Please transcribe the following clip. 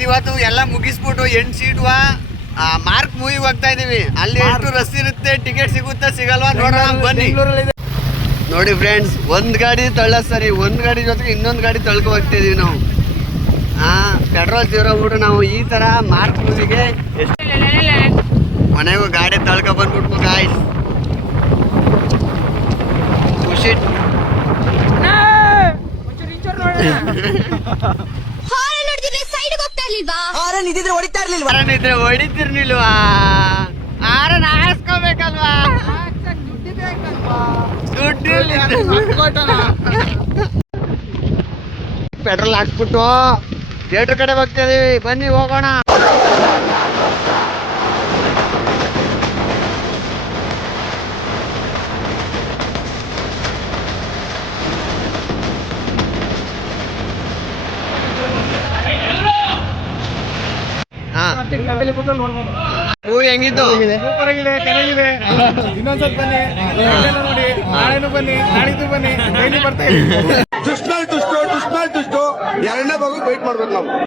Guys ಇವತ್ತು ಎಲ್ಲ ಮುಗಿಸ್ಬಿಟ್ಟು 8 seat mark ಮೂವಿಗೆ ಹೋಗ್ತಾ ಇದೀವಿ. ಅಲ್ಲಿ ಎಷ್ಟು ರಶ್ ಇರುತ್ತೆ, ಟಿಕೆಟ್ ಸಿಗುತ್ತಾ ಸಿಗಲ್ವಾ ನೋಡೋಣ ಬನ್ನಿ. ನೋಡಿ ಫ್ರೆಂಡ್ಸ್, ಒಂದ್ ಗಾಡಿ ತಳ್ಳ ಸರಿ, ಒಂದ್ ಗಾಡಿ ಜೊತೆಗೆ ಇನ್ನೊಂದು ಗಾಡಿ ತಳ್ಕೊ ಹೋಗ್ತಾ ಇದೀವಿ ನಾವು. ಪೆಟ್ರೋಲ್ ಬಿಟ್ಟು ನಾವು ಈ ತರ ಮಾರ್ಕ್ ಮೂವಿಗೆ ಮನೆಗೂ ಗಾಡಿ ತಳ್ಕೊ ಬಂದ್ಬಿಟ್ವು ಗಾಯ್ಸ್. ಖುಷಿ ಹೊಡಿತಿರ್ಲಿಲ್ವಾ? ಆರನ್ ಹಾಯಿಸ್ಕೋಬೇಕಲ್ವಾ? ದುಡ್ಡು ಪೆಟ್ರೋಲ್ ಹಾಕ್ಬಿಟ್ಟು ಥಿಯೇಟರ್ ಕಡೆ ಹೋಗ್ತಾ ಇದೀವಿ. ಬನ್ನಿ ಹೋಗೋಣ. ಮೂವಿ ಹೆಂಗಿತ್ತು? ಸೂಪರ್ ಆಗಿದೆ, ಚೆನ್ನಾಗಿದೆ. ಇನ್ನೊಂದ್ಸಲ ಬನ್ನಿ, ನೋಡಿ, ನಾಳೆನೂ ಬನ್ನಿ, ನಾಳಿದ್ದು ಬನ್ನಿ, ಡೈಲಿ ಬರ್ತಾ ಇದ್ದೀವಿ. ದುಷ್ಟ ಎರಡನೇ ಭಾಗ ವೇಟ್ ಮಾಡ್ಬೇಕು ನಾವು.